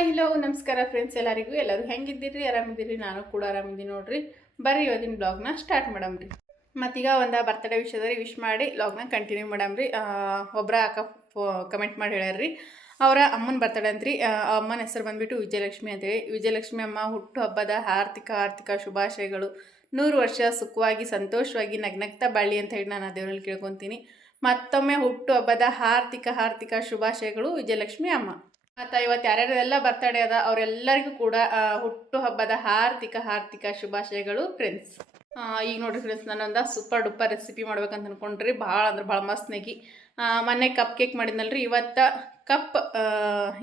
Hi hello ನಮಸ್ಕಾರ friends ಎಲ್ಲರಿಗೂ. ಎಲ್ಲರೂ ಹೆಂಗಿದ್ದೀರಿ? ಆರಾಮಿದ್ದೀರಿ? ನಾನು ಕೂಡ ಆರಾಮಿದ್ದೀನಿ ನೋಡ್ರಿ. ಬರ್ರಿ ಇವತ್ತಿನ ಬ್ಲಾಗ್ನ ಸ್ಟಾರ್ಟ್ ಮಾಡಮ್ರಿ ಮತ್ತೀಗ ಒಂದು ಬರ್ತಡೇ ವಿಷಯದಲ್ಲಿ ವಿಶ್ ಮಾಡಿ ಬ್ಲಾಗ್ನ ಕಂಟಿನ್ಯೂ ಮಾಡಮ್ರಿ ಆ, ಒಬ್ರ ಅಕ್ಕ ಕಮೆಂಟ್ ಮಾಡಿ ಹೇಳ್ಯಾರ್ರಿ. ಅವರ ಅಮ್ಮನ ಬರ್ತಡೆ ಅಂತ್ರಿ. ಅಮ್ಮನ ಹೆಸರು ಬಂದುಬಿಟ್ಟು ವಿಜಯಲಕ್ಷ್ಮಿ ಅಂತೇಳಿ ವಿಜಯಲಕ್ಷ್ಮಿ ಅಮ್ಮ ಹುಟ್ಟು ಹಬ್ಬದ ಆರ್ಥಿಕ ಆರ್ಥಿಕ ಶುಭಾಶಯಗಳು. ನೂರು ವರ್ಷ ಸುಖವಾಗಿ ಸಂತೋಷವಾಗಿ ನಗ್ನಗ್ತ ಬಾಳಿ ಅಂತ ಹೇಳಿ ನಾನು ದೇವರಲ್ಲಿ ಕೇಳ್ಕೊತೀನಿ. ಮತ್ತೊಮ್ಮೆ ಹುಟ್ಟು ಹಬ್ಬದ ಆರ್ಥಿಕ ಆರ್ಥಿಕ ಶುಭಾಶಯಗಳು ವಿಜಯಲಕ್ಷ್ಮಿ ಅಮ್ಮ. ಮತ್ತು ಇವತ್ತು ಯಾರ್ಯಾರೆಲ್ಲ ಬರ್ತಡೇ ಅದ, ಅವರೆಲ್ಲರಿಗೂ ಕೂಡ ಹುಟ್ಟು ಹಬ್ಬದ ಹಾರ್ದಿಕ ಹಾರ್ದಿಕ ಶುಭಾಶಯಗಳು ಫ್ರೆಂಡ್ಸ್ ಈಗ ನೋಡ್ರಿ ಫ್ರೆಂಡ್ಸ್ ನಾನೊಂದು ಸೂಪರ್ ಡೂಪರ್ ರೆಸಿಪಿ ಮಾಡ್ಬೇಕಂತ ಅನ್ಕೊಂಡ್ರಿ, ಭಾಳ ಅಂದ್ರೆ ಭಾಳ ಮಸ್ತ್ ನೆಗಿ. ಮೊನ್ನೆ ಕಪ್ ಕೇಕ್ ಮಾಡಿದ್ನಲ್ರಿ, ಇವತ್ತು ಕಪ್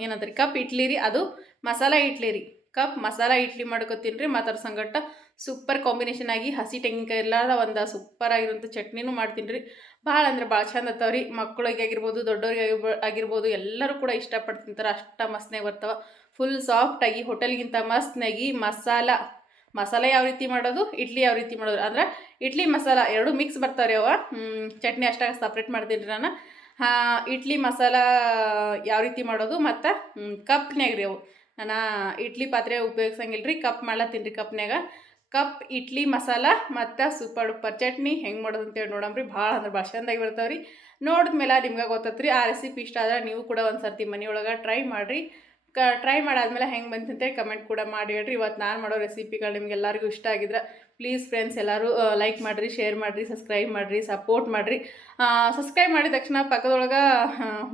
ಏನಂತ ಕಪ್ ಇಡ್ಲಿ ರೀ ಅದು ಮಸಾಲ ಇಡ್ಲಿ ರೀ ಕಪ್, ಮಸಾಲ, ಇಡ್ಲಿ ಮಾಡ್ಕೊತೀನಿ ರೀ. ಅದ್ರ ಸಂಗಟ ಸೂಪರ್ ಕಾಂಬಿನೇಷನ್ ಆಗಿ ಹಸಿ ತೆಂಗಿನಕಾಯಿ ಇರಲಾರ ಒಂದು ಸೂಪರ್ ಆಗಿರೋಂಥ ಚಟ್ನಿನೂ ಮಾಡ್ತೀನಿ ರೀ. ಭಾಳ ಅಂದ್ರೆ ಭಾಳ ಚಂದ ರೀ. ಮಕ್ಕಳಿಗೆ ಆಗಿರ್ಬೋದು ದೊಡ್ಡವ್ರಿಗೆ ಆಗಿರ್ಬೋ- ಆಗಿರ್ಬೋದು, ಎಲ್ಲರೂ ಕೂಡ ಇಷ್ಟಪಟ್ಟು ತಿಂತಾರೆ. ಅಷ್ಟ ಮಸ್ತ್ನಾಗ ಬರ್ತಾವ. ಫುಲ್ ಸಾಫ್ಟಾಗಿ ಹೋಟೆಲ್ಗಿಂತ ಮಸ್ತ್ನಾಗಿ ಮಸಾಲ. ಮಸಾಲ ಯಾವ ರೀತಿ ಮಾಡೋದು? ಇಡ್ಲಿ ಯಾವ ರೀತಿ ಮಾಡೋದು? ಅಂದ್ರೆ ಇಡ್ಲಿ, ಮಸಾಲ ಎರಡು ಮಿಕ್ಸ್ ಬರ್ತಾವ್ರಿ ಅವ. ಚಟ್ನಿ ಅಷ್ಟಾಗ ಸಪ್ರೇಟ್ ಮಾಡ್ತೀನಿ ರೀ ನಾನು. ಹಾಂ, ಇಡ್ಲಿ, ಮಸಾಲ ಯಾವ ರೀತಿ ಮಾಡೋದು? ಮತ್ತು ಕಪ್ನ್ಯಾಗ ರೀ ಅವು. ನಾನು ಇಡ್ಲಿ ಪಾತ್ರೆ ಉಪಯೋಗಿಸಂಗಿಲ್ಲ ರೀ ಕಪ್ ಮಾಡ್ಲತ್ತೀನಿ ರೀ ಕಪ್ನ್ಯಾಗ. ಕಪ್, ಇಡ್ಲಿ, ಮಸಾಲ, ಮತ್ತು ಸೂಪರ್ ಉಪ್ಪರ್ ಚಟ್ನಿ ಹೆಂಗೆ ಮಾಡೋದು ಅಂತೇಳಿ ನೋಡಮ್ರಿ, ಭಾಳ ಅಂದ್ರೆ ಭಾಳ ಚಂದಾಗಿ ಬರ್ತಾವೆ ರೀ ನೋಡಿದ್ಮೇಲೆ ನಿಮ್ಗೆ ಗೊತ್ತತ್ರಿ, ಆ ರೆಸಿಪಿ ಇಷ್ಟ ಆದ್ರೆ ನೀವು ಕೂಡ ಒಂದು ಸರ್ತಿ ಮನೆಯೊಳಗೆ ಟ್ರೈ ಮಾಡಿರಿ. ಕ ಟ್ರೈ ಮಾಡಾದ್ಮೇಲೆ ಹೆಂಗೆ ಬಂತು ಅಂತೇಳಿ ಕಮೆಂಟ್ ಕೂಡ ಮಾಡಿ ಹೇಳ್ರಿ. ಇವತ್ತು ನಾನು ಮಾಡೋ ರೆಸಿಪಿಗಳು ನಿಮ್ಗೆ ಎಲ್ಲರಿಗೂ ಇಷ್ಟ ಆಗಿದ್ರೆ ಪ್ಲೀಸ್ ಫ್ರೆಂಡ್ಸ್ ಎಲ್ಲರೂ ಲೈಕ್ ಮಾಡಿರಿ ಶೇರ್ ಮಾಡಿರಿ ಸಬ್ಸ್ಕ್ರೈಬ್ ಮಾಡಿರಿ ಸಪೋರ್ಟ್ ಮಾಡಿರಿ. ಸಬ್ಸ್ಕ್ರೈಬ್ ಮಾಡಿದ ತಕ್ಷಣ ಪಕ್ಕದೊಳಗೆ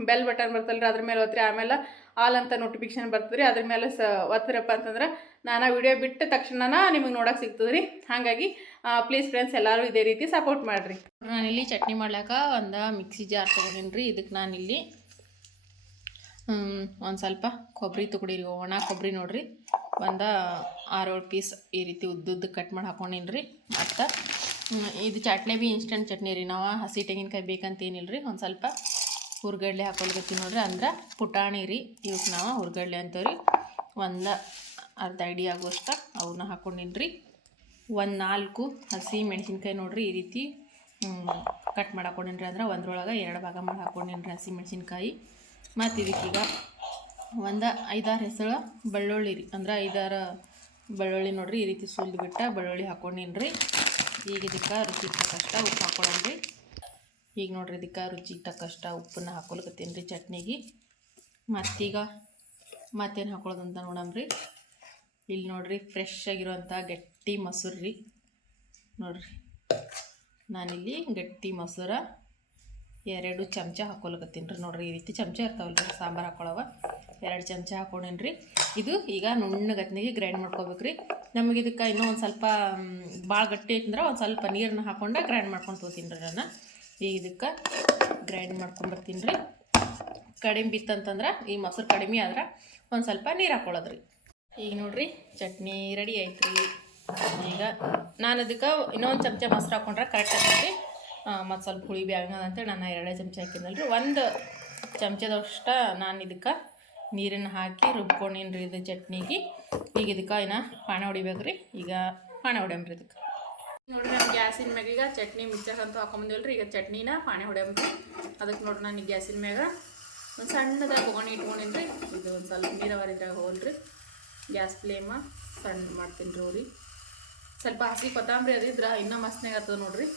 ಬೆಲ್ ಬಟನ್ ಬರ್ತಲ್ರಿ, ಅದ್ರ ಮೇಲೆ ಹೋತ್ರಿ ಆಮೇಲೆ ಆಲ್ ಅಂತ ನೋಟಿಫಿಕೇಶನ್ ಬರ್ತದೆ ಅದ್ರ ಮೇಲೆ ಸ ಒತ್ತಿರಪ್ಪ ಅಂತಂದ್ರೆ ನಾನು ವಿಡಿಯೋ ಬಿಟ್ಟ ತಕ್ಷಣ ನಿಮಗೆ ನೋಡೋಕೆ ಸಿಗ್ತದೆ ರೀ. ಹಾಗಾಗಿ ಪ್ಲೀಸ್ ಫ್ರೆಂಡ್ಸ್ ಎಲ್ಲರೂ ಇದೇ ರೀತಿ ಸಪೋರ್ಟ್ ಮಾಡಿರಿ. ನಾನಿಲ್ಲಿ ಚಟ್ನಿ ಮಾಡ್ಲಾಕ ಒಂದು ಮಿಕ್ಸಿ ಜಾರ್ ತೊಗೊಂಡೀನಿ ರೀ ಇದಕ್ಕೆ ನಾನಿಲ್ಲಿ ಒಂದು ಸ್ವಲ್ಪ ಕೊಬ್ಬರಿ ತೊಗೊಂಡಿರಿ ಒಣ ಕೊಬ್ಬರಿ ನೋಡಿರಿ. ಒಂದು ಆರೇಳು ಪೀಸ್ ಈ ರೀತಿ ಉದ್ದುದ್ದು ಕಟ್ ಮಾಡಿ ಹಾಕೊಂಡಿನಿ ರೀ, ಮತ್ತು ಇದು ಚಟ್ನಿ ಬಿ ಇನ್ಸ್ಟಂಟ್ ಚಟ್ನಿ ರೀ, ನಾವು ಹಸಿ ತೆಂಗಿನಕಾಯಿ ಬೇಕಂತ ಏನಿಲ್ಲ ರೀ ಒಂದು ಸ್ವಲ್ಪ ಹುರ್ಗಡ್ಲೆ ಹಾಕೊಳ್ಬೇಕು ನೋಡ್ರಿ ಅಂದ್ರೆ ಪುಟಾಣಿ ರೀ. ಇವಕ್ಕೆ ನಾವು ಹುರ್ಗಡ್ಲೆ ಅಂತೀವಿ ರೀ ಒಂದು ಅರ್ಧ ಐಡಿ ಆಗುವಷ್ಟ ಅವನ್ನ ಹಾಕೊಂಡಿನಿ ರೀ ಒಂದು ನಾಲ್ಕು ಹಸಿ ಮೆಣಸಿನ್ಕಾಯಿ ನೋಡ್ರಿ ಈ ರೀತಿ ಕಟ್ ಮಾಡಾಕೊಂಡಿನ್ರಿ ಅಂದ್ರೆ ಒಂದ್ರೊಳಗೆ ಎರಡು ಭಾಗ ಮಾಡಿ ಹಾಕೊಂಡಿನಿ ರೀ ಹಸಿ ಮೆಣಸಿನ್ಕಾಯಿ. ಮತ್ತು ಇದಕ್ಕೀಗ ಒಂದು ಐದಾರು ಹೆಸರು ಬೆಳ್ಳುಳ್ಳಿ ರೀ. ಅಂದ್ರೆ ಐದಾರು ಬೆಳ್ಳುಳ್ಳಿ ನೋಡ್ರಿ ಈ ರೀತಿ ಸುಲಿದು ಬಿಟ್ಟ ಬೆಳ್ಳುಳ್ಳಿ ಹಾಕೊಂಡಿನಿ ರೀ ಈಗ ಇದಕ್ಕೆ ರುಚಿಗೆ ತಕ್ಕಷ್ಟ ಉಪ್ಪು ಹಾಕೊಳ್ಳೋಣ್ರಿ ಈಗ ನೋಡ್ರಿ ಇದಕ್ಕೆ ರುಚಿಗೆ ತಕ್ಕಷ್ಟ ಉಪ್ಪನ್ನ ಹಾಕೊಳಕತ್ತೀನಿ ರೀ ಚಟ್ನಿಗೆ. ಮತ್ತೀಗ ಮತ್ತೇನು ಹಾಕೊಳ್ಳೋದಂತ ನೋಡಮ್ರಿ. ಇಲ್ಲಿ ನೋಡ್ರಿ ಫ್ರೆಶ್ ಆಗಿರುವಂಥ ಗಟ್ಟಿ ಮೊಸರು ರೀ. ನೋಡ್ರಿ. ನಾನಿಲ್ಲಿ ಗಟ್ಟಿ ಮೊಸರ ಎರಡು ಚಮಚ ಹಾಕೊಳಕತ್ತೀನಿ ರೀ. ನೋಡ್ರಿ ಈ ರೀತಿ ಚಮಚ ಇರ್ತಾವಲ್ಲ ರೀ, ಸಾಂಬಾರು ಹಾಕೊಳ್ಳವ ಎರಡು ಚಮಚ ಹಾಕೊಂಡೇನಿ ರೀ. ಇದು ಈಗ ನುಣ್ಣಗತ್ನಿಗೆ ಗ್ರೈಂಡ್ ಮಾಡ್ಕೋಬೇಕು ರೀ ನಮಗೆ ಇದಕ್ಕೆ ಇನ್ನೂ ಒಂದು ಸ್ವಲ್ಪ ಭಾಳ ಗಟ್ಟಿ ಐತಂದ್ರೆ ಒಂದು ಸ್ವಲ್ಪ ನೀರನ್ನ ಹಾಕೊಂಡು ಗ್ರೈಂಡ್ ಮಾಡ್ಕೊಂಡು ತೊಗೋತೀನಿ ರೀ ನಾನು. ಈಗ ಇದಕ್ಕೆ ಗ್ರೈಂಡ್ ಮಾಡ್ಕೊಂಬರ್ತೀನಿ ರೀ. ಕಡಿಮೆ ಬಿತ್ತಂತಂದ್ರೆ ಈ ಮೊಸರು ಕಡಿಮೆ ಆದ್ರೆ ಒಂದು ಸ್ವಲ್ಪ ನೀರು ಹಾಕೊಳ್ಳೋದು ರೀ ಈಗ ನೋಡ್ರಿ, ಚಟ್ನಿ ರೆಡಿ ಆಯ್ತು ರೀ ಈಗ ನಾನು ಅದಕ್ಕೆ ಇನ್ನೊಂದು ಚಮಚ ಮೊಸರು ಹಾಕೊಂಡ್ರೆ ಕರೆಕ್ಟ್ ಆಗ್ತೈತಿ ಮತ್ತು ಸ್ವಲ್ಪ ಹುಳಿ ಬಿ ಆಗದ ಅಂತೇಳಿ ನಾನು ಎರಡೇ ಚಮಚ ರೀ ಒಂದು ಚಮಚದಷ್ಟ ನಾನು ಇದಕ್ಕೆ ನೀರನ್ನು ಹಾಕಿ ರುಬ್ಕೊಂಡಿನ್ರಿ ಇದು ಚಟ್ನಿಗೆ. ಈಗ ಇದಕ್ಕೆ ಇನ್ನು ಪಾಣ ಹೊಡಿಬೇಕು ರೀ ಈಗ ಪಾಣೆ ಹೊಡ್ಯಮ್ರಿ ಇದಕ್ಕೆ. ನೋಡ್ರಿ, ನಾನು ಗ್ಯಾಸಿನ ಮ್ಯಾಗ ಈಗ ಚಟ್ನಿ ಮಿಕ್ಸರ್ ಅಂತ ರೀ ಈಗ ಚಟ್ನಿನ ಪಾಣಿ ಹೊಡ್ಯಮ್ರಿ ಅದಕ್ಕೆ ನೋಡ್ರಿ ನಾನು ಗ್ಯಾಸಿನ ಮ್ಯಾಗ ಒಂದು ಸಣ್ಣದಾಗ ಇಟ್ಕೊಂಡಿನಿ ರೀ ಇದು ಒಂದು ಸ್ವಲ್ಪ ನೀರಾವರಿದಾಗ ಹೋಲ್ರಿ ಗ್ಯಾಸ್ ಫ್ಲೇಮ ಸಣ್ಣ ಮಾಡ್ತೀನಿ ರೀ ಅವ್ರಿ. ಸ್ವಲ್ಪ ಹಸಿ ಕೊತ್ತಂಬರಿ ಅದಿದ್ರೆ ಇನ್ನೂ ಮಸ್ತ್ನಾಗ ಆಗ್ತದೆ ನೋಡ್ರಿ.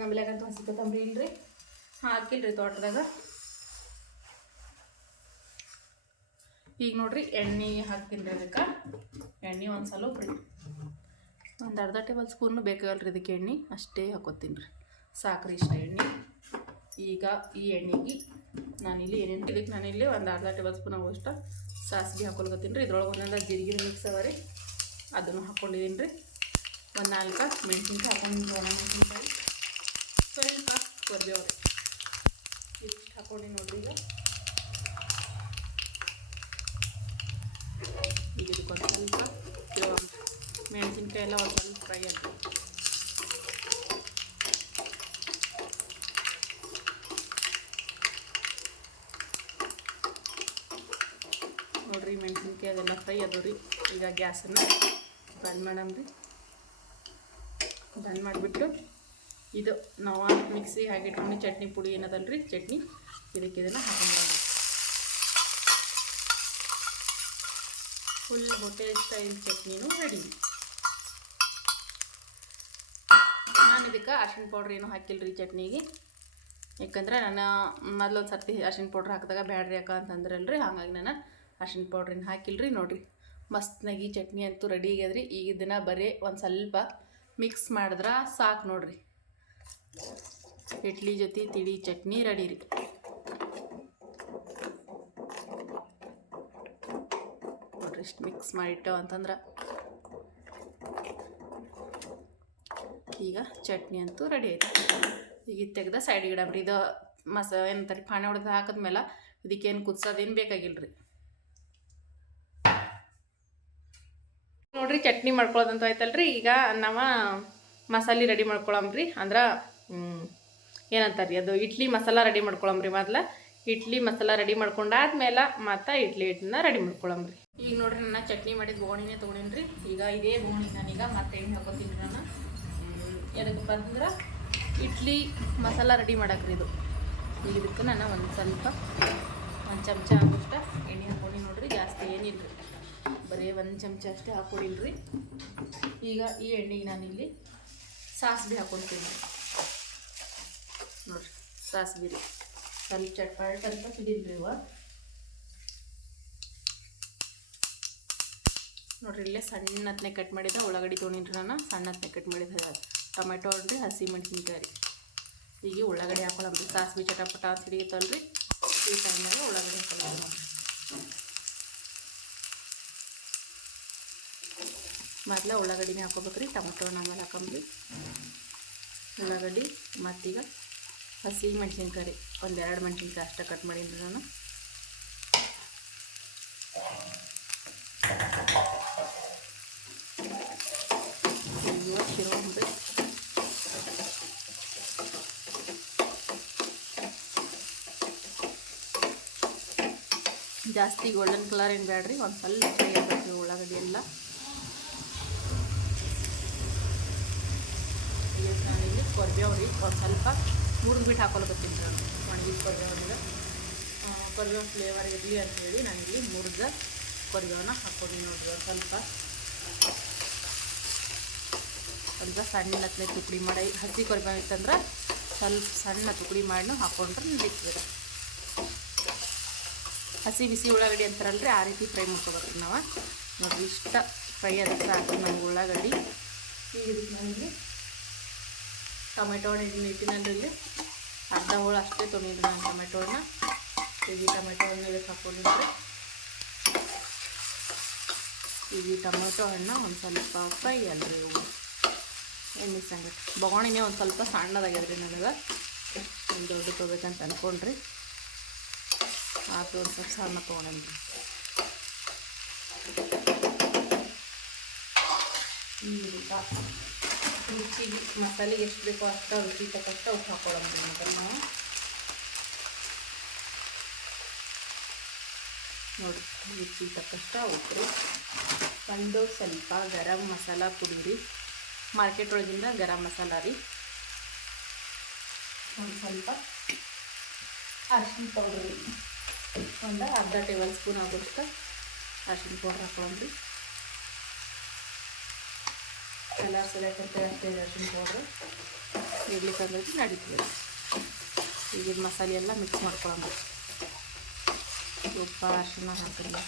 ನಮ್ಮಲ್ಯಾಗಂತೂ ಹಸಿ ಕೊತ್ತಂಬರಿ ಇಲ್ರಿ. ಹಾಕಿಲ್ರಿ ತೋಟದಾಗ. ಈಗ ನೋಡ್ರಿ ಎಣ್ಣೆ ಹಾಕ್ತೀನಿ ರೀ ಅದಕ್ಕೆ. ಎಣ್ಣೆ ಒಂದು ಸಲ ರೀ ಒಂದು ಅರ್ಧ ಟೇಬಲ್ ಸ್ಪೂನು ಬೇಕಾಗಲ್ರಿ ಇದಕ್ಕೆ ಎಣ್ಣೆ. ಅಷ್ಟೇ ಹಾಕೋತೀನಿ ರೀ. ಸಾಕ್ರಿ ಇಷ್ಟ ಎಣ್ಣೆ. ಈಗ ಈ ಎಣ್ಣೆಗೆ ನಾನಿಲ್ಲಿ ಏನೇನು ಇದಕ್ಕೆ ನಾನಿಲ್ಲಿ ಒಂದು ಅರ್ಧ ಟೇಬಲ್ ಸ್ಪೂನ್ ಆಗುವಷ್ಟು ಸಾಸಿಗೆ ಹಾಕೊಳ್ಕತ್ತೀನಿ ರೀ. ಇದ್ರೊಳಗೆ ಒಂದೊಂದು ಜೀರಿಗೆ ಮಿಕ್ಸ್ ಅವ ರೀ. ಅದನ್ನು ಹಾಕ್ಕೊಂಡಿದ್ದೀನಿ ರೀ. ಒಂದು ನಾಲ್ಕು ಮೆಣಸಿನ್ಕಾಯಿ ಹಾಕೊಂಡು ಒಣ ಮೆಣಸಿನ್ಕಾಯಿ, ಸ್ವಲ್ಪ ಕೊರ್ಬೇವ್ರಿ ಇಷ್ಟು ಹಾಕ್ಕೊಂಡು ನೋಡ್ರಿ ಈಗ ಇದಕ್ಕೊಂದು ಸ್ವಲ್ಪ ಇದು ಮೆಣಸಿನ್ಕಾಯಿ ಎಲ್ಲ ಒಂದು ಫ್ರೈ ಆಗಿ. ನೋಡ್ರಿ ಮೆಣಸಿನ್ಕಾಯಿ ಅದೆಲ್ಲ ಫ್ರೈ ಅದಾವ ರೀ. ಈಗ ಗ್ಯಾಸನ್ನು ಬಂದ್ ಮಾಡಮ್ರಿ ಬಂದ್ ಮಾಡಿಬಿಟ್ಟು ಇದು ನಾವು ಮಿಕ್ಸಿ ಹಾಕಿಟ್ಕೊಂಡು ಚಟ್ನಿ ಪುಡಿ ಏನದಲ್ರಿ? ಚಟ್ನಿ. ಇದಕ್ಕೆ ಇದನ್ನು ಹಾಕೊಂಡು ಫುಲ್ ಹೋಟೆಲ್ ಸ್ಟೈಲ್ ಚಟ್ನಿನೂ ರೆಡಿ ಇದಕ್ಕೆ ಅರ್ಶಿನ ಪೌಡ್ರ್ ಏನು ಹಾಕಿಲ್ಲ ರೀ ಚಟ್ನಿಗೆ. ಯಾಕಂದ್ರೆ ನಾನು ಮೊದಲೊಂದು ಸರ್ತಿ ಅರ್ಶಿನ ಪೌಡ್ರ್ ಹಾಕಿದಾಗ ಬ್ಯಾಡ್ರಿ ಅಕ್ಕ ಅಂತಂದ್ರಲ್ರಿ, ಹಾಗಾಗಿ ನಾನು ಅರ್ಶಿಣ ಪೌಡ್ರಿನ ಹಾಕಿಲ್ಲ ರೀ ನೋಡಿರಿ. ಮಸ್ತ್ನಾಗಿ ಚಟ್ನಿ ಅಂತೂ ರೆಡಿ ಆಗ್ಯದ್ರಿ. ಈಗ ಇದನ್ನು ಬರೀ ಒಂದು ಸ್ವಲ್ಪ ಮಿಕ್ಸ್ ಮಾಡಿದ್ರೆ ಸಾಕು ನೋಡಿರಿ. ಇಡ್ಲಿ ಜೊತೆ, ತಿಳಿ ಚಟ್ನಿ ರೆಡಿ ರೀ. ನೋಡ್ರಿ ಇಷ್ಟು ಮಿಕ್ಸ್ ಮಾಡಿಟ್ಟು ಅಂತಂದ್ರೆ. ಈಗ ಚಟ್ನಿ ಅಂತೂ ರೆಡಿ ಆಯ್ತು ಈಗ ಸೈಡ್ ಸೈಡಿಗೆ ಇಡಮ್ರಿ ಇದು ಮಸ ಏನಂತಾರೆ ಪಾಣೆ ಹೊಡೆದು ಹಾಕಿದ್ಮೇಲೆ ಇದಕ್ಕೇನು ಕುದ್ಸೋದೇನು ಬೇಕಾಗಿಲ್ಲ ರೀ ನೋಡ್ರಿ, ಚಟ್ನಿ ಮಾಡ್ಕೊಳ್ಳೋದಂತ ಆಯ್ತಲ್ರಿ. ಈಗ ನಾವು ಮಸಾಲೆ ರೆಡಿ ಮಾಡ್ಕೊಳಮ್ರಿ. ಅಂದ್ರೆ ಏನಂತಾರೆ ಅದು? ಇಡ್ಲಿ ಮಸಾಲ ರೆಡಿ ಮಾಡ್ಕೊಳಮ್ರಿ ಮೊದ್ಲು. ಇಡ್ಲಿ ಮಸಾಲ ರೆಡಿ ಮಾಡ್ಕೊಂಡಾದ್ಮೇಲೆ ಮತ್ತೆ ಇಡ್ಲಿ ಹಿಟ್ಟನ್ನ ರೆಡಿ ಮಾಡ್ಕೊಳಮ್ರಿ. ಈಗ ನೋಡ್ರಿ ನಾನು ಚಟ್ನಿ ಮಾಡಿದ ಗೋಣಿನೇ ತೊಗೊಂಡೇನ್ರಿ. ಈಗ ಇದೇ ಗೋಣಿ ನಾನೀಗ ಮತ್ತೆ ಎಣ್ಣೆ ಹಾಕೋತೀನಿ ನಾನು. ಎದಕ್ಕೆ ಬಂದ್ರೆ ಇಡ್ಲಿ ಮಸಾಲ ರೆಡಿ ಮಾಡಕ್ರಿ ಇದು. ಈಗ ಇದಕ್ಕೆ ನಾನು ಒಂದು ಸ್ವಲ್ಪ ಒಂದು ಚಮಚ ಹಾಕೋಷ್ಟ ಎಣ್ಣೆ ಹಾಕೊಂಡು ನೋಡ್ರಿ, ಜಾಸ್ತಿ ಏನಿಲ್ಲ ರೀ ಬರೀ ಒಂದು ಚಮಚ ಅಷ್ಟೇ ಹಾಕೊಂಡಿಲ್ರಿ. ಈಗ ಈ ಎಣ್ಣೆಗೆ ನಾನು ಇಲ್ಲಿ ಸಾಸಿವೆ ಹಾಕೊಳ್ತೀನಿ ನೋಡ್ರಿ ಸಾಸಿವೆ ರೀ. ಸ್ವಲ್ಪ ಚಟ್ಪಾಟ್ ಅಂತ ಕುದಿಲ್ರಿ ಇವ. ನೋಡ್ರಿ, ಇಲ್ಲೇ ಸಣ್ಣತ್ನೆ ಕಟ್ ಮಾಡಿದ ಉಳ್ಳಾಗಡ್ಡಿ ತೊಗೊಂಡಿನ್ರಿ ನಾನು, ಸಣ್ಣತ್ನೆ ಕಟ್ ಮಾಡಿದ ಟೊಮೆಟೊ ರೀ ಹಸಿ ಮೆಣಸಿನ್ಕಾಯಿ ರೀ. ಈಗ ಉಳ್ಳಾಗಡ್ಡೆ ಹಾಕೊಳ್ಳಿ ಸಾಸಿವೆ ಚಟಪಟ ಅಂತ ಹಿಡಿಯುತ್ತಲ್ರಿ. ಈ ಟೈಮ್ನಾಗ ಉಳ್ಳಾಗಡ್ಡೆ ಹಾಕೊಳ್ಳೋದು ನೋಡ್ರಿ ಮೊದಲ ಉಳ್ಳಾಗಡ್ಡಿನೇ ಹಾಕೋಬೇಕ್ರಿ ಟೊಮೆಟೊನ ಆಮೇಲೆ ಹಾಕೊಂಬ್ರಿ ಉಳ್ಳಾಗಡ್ಡಿ ಮತ್ತೀಗ ಹಸಿ ಮೆಣಸಿನ್ಕಾಯಿ ಒಂದೆರಡು ಮೆಣಸಿನ್ಕಾಯಿ ಅಷ್ಟೇ ಕಟ್ ಮಾಡೀನಿ ನಾನು ಇವತ್ತು ಶಿರೋಂಬ್ರಿ ಜಾಸ್ತಿ ಗೋಲ್ಡನ್ ಕಲರ್ ಏನು ಬೇಡ್ರಿ ಒಂದು ಸ್ವಲ್ಪ ಫ್ರೈ ಆಗಬೇಕು ಉಳ್ಳಾಗಡ್ಡಿ ಎಲ್ಲ. ನಾನಿಲ್ಲಿ ಕೊರ್ಬೇವು ರೀ ಒಂದು ಸ್ವಲ್ಪ ಮುರಿದು ಬಿಟ್ಟು ಹಾಕೊಳಕತ್ತೀನಿ ನಾನು ಒಣಗಿದ ಕೊರ್ಬೇವ್ರಿಗೆ ಕೊರ್ಬೇವ್ ಫ್ಲೇವರ್ ಇರಲಿ ಅಂತೇಳಿ ನನಗೆ ಮುರಿದ ಕೊರ್ಬೇವನ್ನ ಹಾಕ್ಕೊಂಡು ನೋಡ್ರಿ, ಒಂದು ಸ್ವಲ್ಪ. ಸ್ವಲ್ಪ ಸಣ್ಣ ಹತ್ತನೇ ತುಕಡಿ ಮಾಡಿ, ಹಸಿ ಕೊರ್ಬೇವು ಇತ್ತಂದ್ರೆ ಸ್ವಲ್ಪ ಸಣ್ಣ ತುಕಡಿ ಮಾಡಿ ಹಾಕ್ಕೊಂಡ್ರೆ ನಡೀತದೆ. ಹಸಿ ಬಿಸಿ ಉಳ್ಳಾಗಡ್ಡಿ ಅಂತಾರಲ್ರಿ, ಆ ರೀತಿ ಫ್ರೈ ಮಾಡ್ಕೋಬೇಕು ನಾವು. ನೋಡ್ರಿ, ಇಷ್ಟ ಫ್ರೈ ಅದಕ್ಕೆ ಸಾಕು ನಮ್ಗೆ ಉಳ್ಳಾಗಡ್ಡಿ. ಈಗ ಇದಕ್ಕೆ ನನಗೆ ಟೊಮೆಟೊ ಇಲ್ಲಿ. ಅರ್ಧ ಹೋಳು ಅಷ್ಟೇ ತೊಗೊಂಡಿದ್ದು ನಾನು ಟೊಮೆಟೊ ಈಗ ಈ ಹಣ್ಣು ಇದಕ್ಕೆ ಹಾಕೊಂಡಿದ್ರೆ ಈಗ ಈ ಟೊಮೆಟೊ ಹಣ್ಣು ಒಂದು ಸ್ವಲ್ಪ ಫ್ರೈ ಅಲ್ರಿ ಇವು. ಎಣ್ಣೆ ಸಂಗತಿ ಬೊಗಣಿನೇ ಒಂದು ಸ್ವಲ್ಪ ಸಣ್ಣದಾಗ್ಯದ್ರಿ ನನಗೆ. ಒಂದು ದೊಡ್ಡ ತೊಗೋಬೇಕಂತ ಅಂದ್ಕೊಂಡ್ರಿ ಒಂದು ಸ್ವಲ್ಪ ಸಣ್ಣ ತೊಗೊಂಡ್ರಿ ಈಗ ರುಚಿಗೆ ಮಸಾಲೆ ಎಷ್ಟು ಬೇಕೋ ಅಷ್ಟು ರುಚಿ ತಕ್ಕಷ್ಟು ಉಪ್ಪು ಹಾಕೊಳ್ಳೋಣ ನಾವು. ನೋಡಿ, ರುಚಿ ತಕ್ಕಷ್ಟು ಉಪ್ಪು. ಒಂದು ಸ್ವಲ್ಪ ಗರಂ ಮಸಾಲ ಪುಡಿ ರೀ ಮಾರ್ಕೆಟ್ ಒಳಗಿಂದ ಗರಂ ಮಸಾಲ ರೀ. ಒಂದು ಸ್ವಲ್ಪ ಅರ್ಶಿನ ಪೌಡ್ರ್ ಒಂದು ಅರ್ಧ ಟೇಬಲ್ ಸ್ಪೂನ್ ಆಗೋಷ್ಟು ಅರ್ಶಿನ ಪೌಡ್ರ್ ಹಾಕೊಂಡ್ರಿ ಕಲರ್ ಅಂತ ಅಷ್ಟೇ ಅರ್ಶಿನ ಪೌಡ್ರು. ಇಡ್ಲಿಕ್ಕಂದ್ರೆ ನಡೀತದೆ. ಈಗ ಇದು ಮಸಾಲೆ ಎಲ್ಲ ಮಿಕ್ಸ್ ಮಾಡ್ಕೊಳ್ಳೋಣ. ಉಪ್ಪು, ಅರ್ಶಿನ ಹಾಕಿದ್ವಿ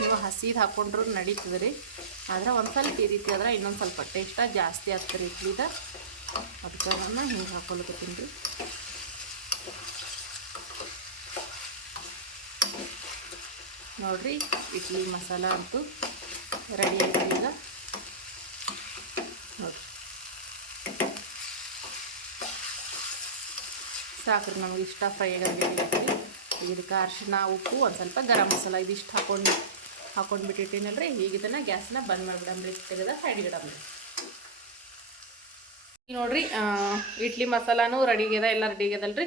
ನೀವು ಹಸಿದು ಹಾಕೊಂಡ್ರು ನಡೀತದೆ ರೀ. ಆದ್ರೆ ಒಂದು ಸ್ವಲ್ಪ ಈ ರೀತಿ ಆದ್ರೆ ಇನ್ನೊಂದು ಸ್ವಲ್ಪ ಟೇಸ್ಟ ಜಾಸ್ತಿ ಆಗ್ತದೆ ಇಡ್ಲಿದ. ಅದಕ್ಕೆ ನಾನು ಹಿಂಗೆ ಹಾಕೊಳಕತ್ತೀನಿ ರೀ ನೋಡ್ರಿ, ಇಡ್ಲಿ ಮಸಾಲ ಅಂತೂ ರೆಡಿ ಆಗಿದೆ ಈಗ. ನೋಡ್ರಿ. ಸಾಕ್ರಿ, ನಮ್ಗೆ ಇಷ್ಟ ಫ್ರೈ ಆಗೋದು ಇದಕ್ಕೆ ಅರಿಶಿನ ಉಪ್ಪು, ಒಂದು ಸ್ವಲ್ಪ ಗರಂ ಮಸಾಲ ಇದಿಷ್ಟು ಹಾಕೊಂಡು ಹಾಕೊಂಡು ಬಿಟ್ಟಿಟ್ಟೀನಲ್ರಿ ಈಗ ಇದನ್ನು ಗ್ಯಾಸ್ನ ಬಂದ್ ಮಾಡಿಬಿಡಮ್ರಿ ತೆಗೆದ ಸೈಡ್ ಇಡಮ್ರಿ ಈಗ ನೋಡ್ರಿ ಇಡ್ಲಿ ಮಸಾಲಾನು ಆಗ್ಯದ ಎಲ್ಲ ರೆಡಿ ಆಗ್ಯದಲ್ರಿ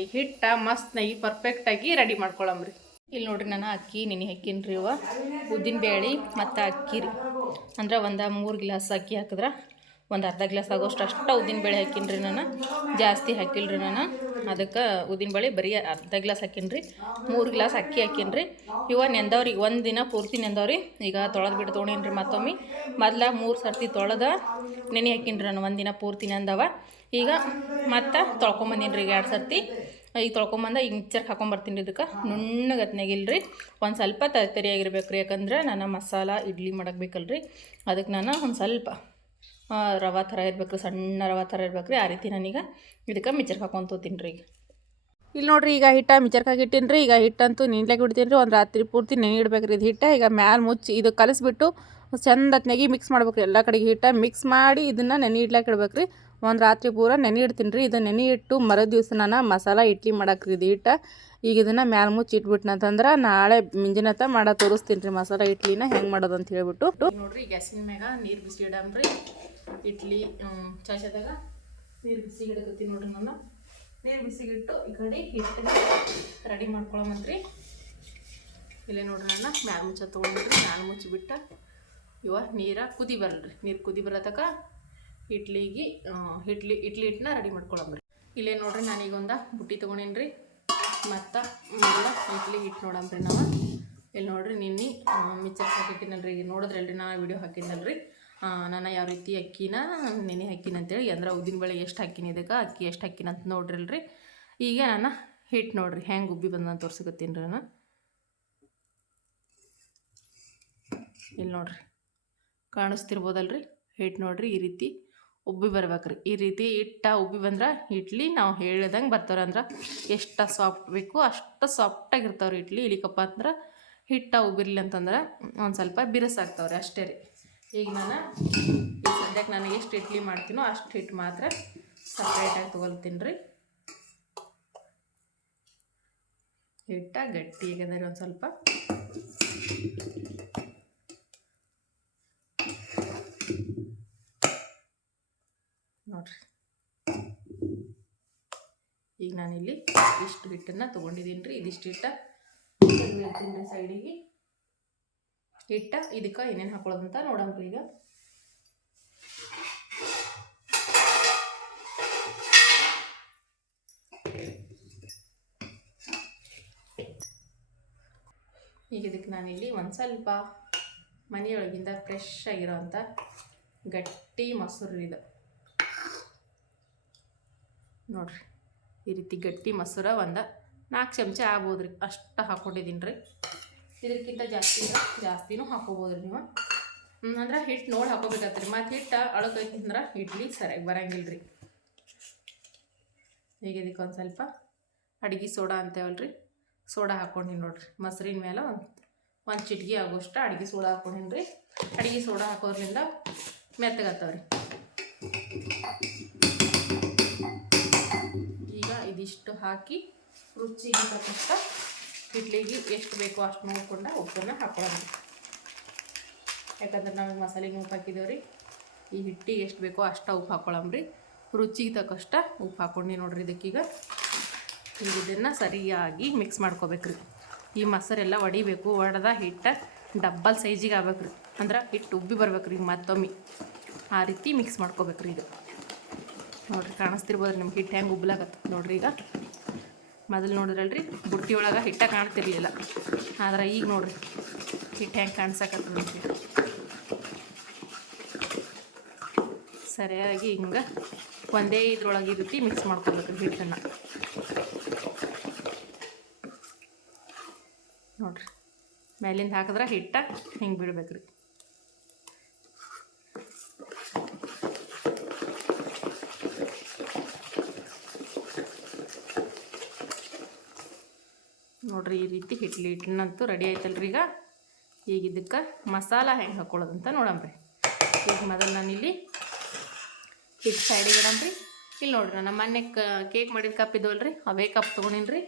ಈಗ ಹಿಟ್ಟ, ಮಸ್ತ್ ನೈ ಪರ್ಫೆಕ್ಟಾಗಿ ರೆಡಿ ಮಾಡ್ಕೊಳಮ್ರಿ ಇಲ್ಲಿ ನೋಡ್ರಿ ನಾನು ಅಕ್ಕಿ ನೆನೆ ಹಾಕಿನ್ರಿ ಇವ. ಉದ್ದಿನ ಬೇಳೆ ಮತ್ತು ಅಕ್ಕಿ ರೀ. ಅಂದ್ರೆ ಒಂದು ಮೂರು ಗ್ಲಾಸ್ ಅಕ್ಕಿ ಹಾಕಿದ್ರೆ, ಒಂದು ಅರ್ಧ ಗ್ಲಾಸ್ ಆಗೋಷ್ಟು ಅಷ್ಟು ಉದ್ದಿನ ಬೇಳೆ ಹಾಕಿನ್ರಿ ನಾನು ಜಾಸ್ತಿ ಹಾಕಿಲ್ರಿ ನಾನು ಅದಕ್ಕೆ ಉದ್ದಿನ ಬೇಳೆ ಬರೀ ಅರ್ಧ ಗ್ಲಾಸ್ ಹಾಕಿನ್ರಿ. ಮೂರು ಗ್ಲಾಸ್ ಅಕ್ಕಿ ಹಾಕಿನಿ ರೀ ಇವ ನೆಂದವ್ರಿ, ಒಂದು ದಿನ ಪೂರ್ತಿ ನೆಂದವ್ರಿ. ಈಗ ತೊಳೆದು ಬಿಟ್ಟು ತೊಗೊಂಡೇನಿ ರೀ ಮತ್ತೊಮ್ಮೆ. ಮೊದಲ ಮೂರು ಸರ್ತಿ ತೊಳೆದ ನೆನೆ ಹಾಕೀನಿ ನಾನು ಒಂದು ದಿನ ಪೂರ್ತಿ ನೆಂದವ. ಈಗ ಮತ್ತೆ ತೊಳ್ಕೊಂಬಂದೀನಿ ರೀ ಈಗ ಎರಡು ಸರ್ತಿ. ಈಗ ತೊಳ್ಕೊಂಬಂದ ಈಗ ಮಿಕ್ಚರ್ಗೆ ಹಾಕೊಂಬರ್ತೀನಿ ರೀ ಇದಕ್ಕೆ. ನುಣ್ಣಗತ್ನಾಗಿಲ್ಲ ರೀ ಒಂದು ಸ್ವಲ್ಪ ತರಿಯಾಗಿರ್ಬೇಕು ರೀ ಯಾಕಂದ್ರೆ ನಾನು ಮಸಾಲ, ಇಡ್ಲಿ ಮಾಡಕ್ಕೆ ಬೇಕಲ್ರಿ. ಅದಕ್ಕೆ ನಾನು ಒಂದು ಸ್ವಲ್ಪ ರವೆ ಥರ ಇರ್ಬೇಕು ಸಣ್ಣ ರವೆ ಥರ ಇರಬೇಕು ರೀ ಆ ರೀತಿ ನಾನೀಗ ಇದಕ್ಕೆ ಮಿಕ್ಚರ್ಗೆ ಹಾಕೊಂತೋತೀನಿ ರೀ ಈಗ. ಇಲ್ಲಿ ನೋಡ್ರಿ ಈಗ ಹಿಟ್ಟ ಮಿಚರ್ಕಾಗಿ ಇಟ್ಟಿನಿ ರೀ. ಈಗ ಹಿಟ್ಟಂತೂ ನೀನ್ಲಾಗಿ ಬಿಡ್ತೀನಿ ರೀ. ಒಂದು ರಾತ್ರಿ ಪೂರ್ತಿ ನೆನೆ ಇಡ್ಬೇಕು ರೀ ಇದು ಹಿಟ್ಟ. ಈಗ ಮ್ಯಾಲೆ ಮುಚ್ಚಿ ಇದು ಕಲಿಸ್ಬಿಟ್ಟು ಚಂದ ನೆಗಿ ಮಿಕ್ಸ್ ಮಾಡ್ಬೇಕು ಎಲ್ಲ ಕಡೆಗೆ ಹಿಟ್ಟ ಮಿಕ್ಸ್ ಮಾಡಿ ಇದನ್ನು ನೆನೆ ಇಡ್ಲಾಕ ಇಡ್ಬೇಕು ರೀ ಒಂದು ರಾತ್ರಿ ಪೂರ ನೆನೆ ಇಡ್ತೀನಿ ರೀ. ಇದು ನೆನೆ ಇಟ್ಟು ಮರು ದಿವಸ ನಾನು ಮಸಾಲ, ಇಡ್ಲಿ ಮಾಡಾಕ್ರಿ ಇದು ಹಿಟ್ಟ ಈಗ ಇದನ್ನು ಮ್ಯಾಲ ಮುಚ್ಚಿ ಇಟ್ಬಿಟ್ನಂತಂದ್ರೆ ನಾಳೆ ಮಿಂಜಿನತ್ತ ಮಾಡ ತೋರಿಸ್ತೀನಿ ರೀ ಮಸಾಲ, ಇಡ್ಲಿನ ಹೆಂಗೆ ಮಾಡೋದು ಅಂತ ಹೇಳ್ಬಿಟ್ಟು. ನೋಡ್ರಿ ಗ್ಯಾಸಿನ ಮ್ಯಾಗ ನೀರು ಬಿಸಿ ಇಡಮ್ರಿ ಇಡ್ಲಿ ಚಾಚದಾಗ ನೀರು ಬಿಸಿ ಇಡಕತ್ತೀನಿ ನೋಡ್ರಿ ನಾನು. ನೀರು ಬಿಸಿಗಿಟ್ಟು ಈ ಕಡೆ ಹಿಟ್ಟಿಗೆ ರೆಡಿ ಮಾಡ್ಕೊಳಮಂತ್ರಿ. ಇಲ್ಲೇ ನೋಡ್ರಿ ನಾನು, ಮ್ಯಾಲ ಮುಚ್ಚ ತೊಗೊಂಡ್ರಿ ಮ್ಯಾಲ ಮುಚ್ಚಿಬಿಟ್ಟ ಇವ ನೀರ ಕುದಿ ಬರಲ್ರಿ ನೀರು ಕುದಿ ಬರತಕ ಇಡ್ಲಿಗೆ ಇಡ್ಲಿ ಇಡ್ಲಿ ಹಿಟ್ಟನ್ನ ರೆಡಿ ಮಾಡ್ಕೊಳಂಬ್ರಿ. ಇಲ್ಲೇ ನೋಡ್ರಿ ನಾನೀಗೊಂದು ಬುಟ್ಟಿ ತೊಗೊಂಡೇನಿ ರೀ ಮತ್ತು ಇಡ್ಲಿ ಹಿಟ್ಟು ನೋಡಂಬ್ರಿ ನಾವು. ಇಲ್ಲಿ ನೋಡ್ರಿ ನಿನ್ನೆ ಮಿಕ್ಸರ್ ಹಾಕಿಟ್ಟಿನಲ್ರಿ. ಈಗ ನೋಡಿದ್ರಲ್ರಿ ನಾನು ವಿಡಿಯೋ ಹಾಕಿದ್ನಲ್ರಿ. ನಾನು ಯಾವ ರೀತಿ ಅಕ್ಕಿನ, ನೆನೆ ಹಾಕಿನ ಅಂತೇಳಿ, ಅಂದ್ರೆ ಉದ್ದಿನ ಬೇಳೆ ಎಷ್ಟು ಹಾಕಿನಿ ಇದಕ್ಕೆ, ಅಕ್ಕಿ ಎಷ್ಟು ಹಾಕಿನ ಅಂತ ನೋಡ್ರಿಲ್ರಿ. ಈಗ ನಾನು ಹಿಟ್ಟು ನೋಡ್ರಿ, ಹೆಂಗೆ ಉಬ್ಬಿ ಬಂದ ತೋರ್ಸಕತ್ತೀನಿ ರೀ ನಾನು. ಇಲ್ಲಿ ನೋಡ್ರಿ. ಕಾಣಿಸ್ತಿರ್ಬೋದಲ್ರಿ? ಹಿಟ್ಟು ನೋಡ್ರಿ, ಈ ರೀತಿ ಉಬ್ಬಿ ಬರ್ಬೇಕ್ರಿ. ಈ ರೀತಿ ಹಿಟ್ಟ ಉಬ್ಬಿ ಬಂದ್ರೆ ಇಡ್ಲಿ ನಾವು ಹೇಳಿದಂಗೆ ಬರ್ತಾವ್ರಿ ಅಂದ್ರೆ ಎಷ್ಟು ಸಾಫ್ಟ್ ಬೇಕು ಅಷ್ಟು ಸಾಫ್ಟಾಗಿರ್ತಾವ್ರಿ ಇಡ್ಲಿ. ಇಳಿಕಪ್ಪ ಅಂದ್ರೆ ಹಿಟ್ಟ ಉಬ್ಬಿರ್ಲಿ ಅಂತಂದ್ರೆ ಒಂದು ಸ್ವಲ್ಪ ಬಿರುಸಾಗ್ತಾವ್ರಿ ಅಷ್ಟೇ ರೀ. ಈಗ ನಾನು ಸದ್ಯಕ್ಕೆ ನಾನು ಎಷ್ಟು ಇಡ್ಲಿ ಮಾಡ್ತೀನೋ ಅಷ್ಟು ಹಿಟ್ಟು ಮಾತ್ರ ಸಪ್ರೇಟಾಗಿ ತೊಗೊಳ್ತೀನಿ ರೀ ಹಿಟ್ಟ ಗಟ್ಟಿ ಒಂದು ಸ್ವಲ್ಪ ನೋಡ್ರಿ ಈಗ ನಾನಿಲ್ಲಿ ಇಷ್ಟು ಹಿಟ್ಟನ್ನು ತೊಗೊಂಡಿದ್ದೀನಿ ರೀ ಇದಿಷ್ಟು ಹಿಟ್ಟ. ಸೈಡಿಗೆ. ಹಿಟ್ಟ ಇದಕ್ಕೆ ಏನೇನು ಹಾಕೊಳ್ಳೋದಂತ ನೋಡೋಣ ಈಗ. ಈಗ ಇದಕ್ಕೆ ನಾನಿಲ್ಲಿ ಒಂದು ಸ್ವಲ್ಪ ಮನೆಯೊಳಗಿಂದ ಫ್ರೆಶ್ ಆಗಿರೋವಂಥ ಗಟ್ಟಿ ಮೊಸರು ಇದು. ನೋಡ್ರಿ. ಈ ರೀತಿ ಗಟ್ಟಿ ಮೊಸರ ಒಂದು ನಾಲ್ಕು ಚಮಚ ಆಗ್ಬೋದು ರೀ ಅಷ್ಟು ಹಾಕ್ಕೊಂಡಿದ್ದೀನಿ ರೀ ಇದಕ್ಕಿಂತ ಜಾಸ್ತಿ ಜಾಸ್ತಿನೂ ಹಾಕೋಬೋದು ರೀ ನೀವು ಅಂದ್ರೆ ಹಿಟ್ಟು ನೋಡಿ ಹಾಕೋಬೇಕಾಗ್ತದೆ ಮತ್ತು ಹಿಟ್ಟು ಅಳಕೈತಿ ಅಂದ್ರೆ ಇಡ್ಲಿ ಸರಿಯಾಗಿ ಬರಂಗಿಲ್ಲ ರೀ ಈಗ ಇದಕ್ಕೆ ಒಂದು ಸ್ವಲ್ಪ ಅಡುಗೆ ಸೋಡಾ ಅಂತೇವಲ್ರಿ. ಸೋಡಾ ಹಾಕ್ಕೊಂಡಿನಿ ನೋಡ್ರಿ. ಮೊಸರಿನ ಮೇಲೆ ಒಂದು ಒಂದು ಚಿಟ್ಗಿ ಆಗೋಷ್ಟು ಅಡುಗೆ ಸೋಡಾ ಹಾಕ್ಕೊಂಡಿನಿ ರೀ ಅಡುಗೆ ಸೋಡಾ ಹಾಕೋದ್ರಿಂದ ಮೆತ್ತಗತ್ತವ್ರಿ ಇದಿಷ್ಟು ಹಾಕಿ ರುಚಿಗೆ ತಕ್ಕಷ್ಟ ಇಡ್ಲಿಗೆ ಎಷ್ಟು ಬೇಕೋ ಅಷ್ಟು ನೋಡ್ಕೊಂಡು ಉಪ್ಪನ್ನು ಹಾಕೊಳ್ಳೋಣ. ಯಾಕಂದ್ರೆ ನಾವು ಮಸಾಲೆಗೆ ಉಪ್ಪು ಹಾಕಿದ್ದೇವೆ ಈ ಹಿಟ್ಟಿಗೆ ಎಷ್ಟು ಬೇಕೋ ಅಷ್ಟು ಉಪ್ಪು ಹಾಕೊಳ್ಳಂಬ್ರಿ ರುಚಿಗೆ ತಕ್ಕಷ್ಟ ಉಪ್ಪು ಹಾಕೊಂಡು ನೋಡ್ರಿ ಇದಕ್ಕೀಗ. ಈಗ ಇದನ್ನು ಸರಿಯಾಗಿ ಮಿಕ್ಸ್ ಮಾಡ್ಕೋಬೇಕ್ರಿ ಈ ಮೊಸರೆಲ್ಲ ಒಡಿಬೇಕು, ಒಡೆದ ಹಿಟ್ಟು ಡಬ್ಬಲ್ ಸೈಜಿಗೆ ಆಗ್ಬೇಕ್ರಿ ಅಂದ್ರೆ ಹಿಟ್ಟು ಉಬ್ಬಿ ಬರ್ಬೇಕ್ರಿ ಮತ್ತೊಮ್ಮೆ. ಆ ರೀತಿ ಮಿಕ್ಸ್ ಮಾಡ್ಕೋಬೇಕ್ರಿ ಇದು. ನೋಡ್ರಿ, ಕಾಣಿಸ್ತಿರ್ಬೋದ್ರಿ ನಿಮ್ಗೆ ಹಿಟ್ಟು ಹೆಂಗೆ ಉಬ್ಲಾಗತ್ತೆ ನೋಡ್ರಿ ಈಗ. ಮೊದಲು ನೋಡಿದ್ರಲ್ರಿ, ಬುಟ್ಟಿ ಒಳಗೆ ಹಿಟ್ಟ ಕಾಣ್ತಿರ್ಲಿಲ್ಲ. ಆದ್ರೆ ಈಗ ನೋಡ್ರಿ ಹಿಟ್ಟು ಹೆಂಗೆ ಕಾಣಿಸಕತ್ತ ನೋಡ್ರಿ ಸರಿಯಾಗಿ ಹಿಂಗೆ ಒಂದೇ ಇದ್ರೊಳಗೆ ಈ ಮಿಕ್ಸ್ ಮಾಡ್ಕೊಬೇಕು ಹಿಟ್ಟನ್ನು. ನೋಡ್ರಿ, ಮೇಲಿಂದ ಹಾಕಿದ್ರೆ ಹಿಟ್ಟ ಹಿಂಗೆ ಬಿಡ್ಬೇಕ್ರಿ. ನೋಡ್ರಿ ಈ ರೀತಿ ಹಿಟ್ಲಿ ಹಿಟ್ಟಿನಂತೂ ರೆಡಿ ಆಯ್ತಲ್ರಿ ಈಗ. ಈಗ ಇದಕ್ಕೆ ಮಸಾಲ ಹೆಂಗೆ ಹಾಕೊಳ್ಳೋದಂತ ನೋಡಂಬ್ರಿ ಈಗ ಮೊದಲು ನಾನಿಲ್ಲಿ ಹಿಟ್ಟು ಸೈಡಿಗೆ ಇಡಂಬ್ರಿ ಇಲ್ಲಿ ನೋಡ್ರಿ ನಾನು ಮೊನ್ನೆ ಕೇಕ್ ಮಾಡಿದ ಕಪ್ ಇದ್ದವಲ್ರಿ ಅವೇ ಕಪ್ ತೊಗೊಂಡಿನ್ರಿ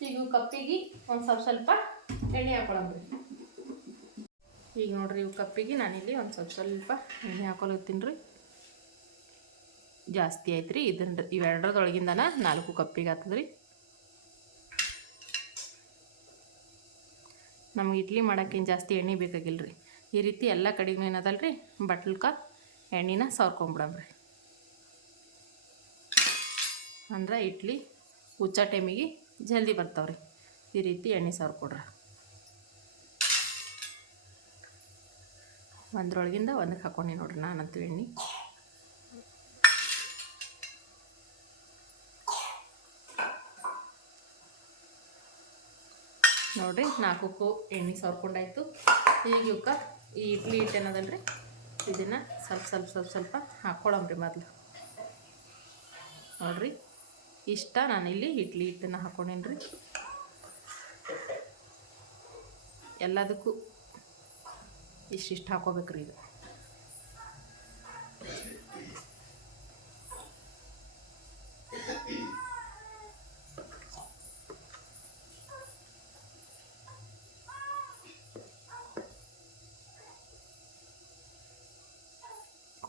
ಈಗ ಕಪ್ಪಿಗೆ ಒಂದು ಸ್ವಲ್ಪ ಸ್ವಲ್ಪ ಎಣ್ಣೆ ಹಾಕೊಳಂಬ್ರಿ ಈಗ ನೋಡ್ರಿ ಇವು ಕಪ್ಪಿಗೆ ನಾನಿಲ್ಲಿ ಒಂದು ಸ್ವಲ್ಪ ಸ್ವಲ್ಪ ಎಣ್ಣೆ ಹಾಕೊಳತ್ತೀನಿ ರೀ. ಜಾಸ್ತಿ ಆಯ್ತು ರೀ ಇದನ್ನ ಇವೆರಡರದೊಳಗಿಂದನ ನಾಲ್ಕು ಕಪ್ಪಿಗೆ ಆಗ್ತದ್ರಿ. ನಮ್ಗೆ ಇಡ್ಲಿ ಮಾಡೋಕ್ಕೇನು ಜಾಸ್ತಿ ಎಣ್ಣೆ ಬೇಕಾಗಿಲ್ಲ ರೀ ಈ ರೀತಿ ಎಲ್ಲ ಕಡೆಗೂ ಬಟ್ಲ್ ಬಟ್ಲ್ಕ, ಎಣ್ಣೆನ ಸವರ್ಕೊಂಬಿಡಮ್ರಿ. ಅಂದ್ರೆ ಇಡ್ಲಿ ಹುಚ್ಚ ಟೈಮಿಗೆ ಜಲ್ದಿ ಬರ್ತಾವ್ರಿ. ಈ ರೀತಿ ಎಣ್ಣೆ ಸಾರು ಕೊಡ್ರಿ ಒಂದ್ರೊಳಗಿಂದ ಒಂದಕ್ಕೆ ಹಾಕೊಂಡಿ ನೋಡ್ರಿ ನಾನಂತೂ ಎಣ್ಣೆ. ನೋಡ್ರಿ, ನಾಲ್ಕು ಎಣ್ಣೆ ಸವರ್ಕೊಂಡಾಯ್ತು. ಈಗ ಇವಕ್ಕ ಈ ಇಡ್ಲಿ ಹಿಟ್ಟು ರೀ ಇದನ್ನು ಸ್ವಲ್ಪ ಸ್ವಲ್ಪ ಸ್ವಲ್ಪ ಸ್ವಲ್ಪ ಹಾಕ್ಕೊಳಂಬ್ರಿ ಮೊದಲು. ನೋಡ್ರಿ, ಇಷ್ಟ ಇಲ್ಲಿ ಇಡ್ಲಿ ಹಿಟ್ಟನ್ನು ಹಾಕೊಂಡೇನ್ರಿ. ಎಲ್ಲದಕ್ಕೂ ಇಷ್ಟಿಷ್ಟು ಹಾಕೋಬೇಕ್ರಿ ಇದು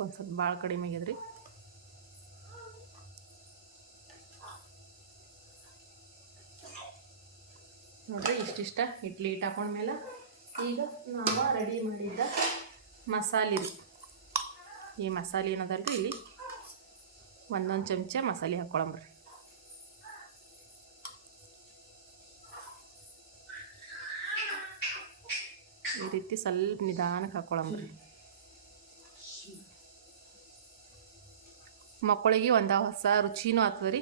ಒಂದು ಸ್ವಲ್ಪ ಭಾಳ ಕಡಿಮೆ ಆಗ್ಯದ್ರಿ ನೋಡ್ರಿ, ಇಷ್ಟಿಷ್ಟ ಇಡ್ಲಿ ಹಿಟ್ಟು ಹಾಕೊಂಡ್ಮೇಲೆ ಈಗ ನಾವು ರೆಡಿ ಮಾಡಿದ್ದ ಮಸಾಲೆ ರೀ. ಈ ಮಸಾಲೆ ಏನದಲ್ರಿ ಇಲ್ಲಿ? ಒಂದೊಂದು ಚಮಚ ಮಸಾಲೆ ಹಾಕ್ಕೊಳಂಬ್ರಿ ಈ ರೀತಿ ಸ್ವಲ್ಪ ನಿಧಾನಕ್ಕೆ ಹಾಕ್ಕೊಳಮ್ರಿ ಮಕ್ಕಳಿಗೆ ಒಂದು ಹೊಸ ರುಚಿನೂ ಆಗ್ತದೆ ರೀ.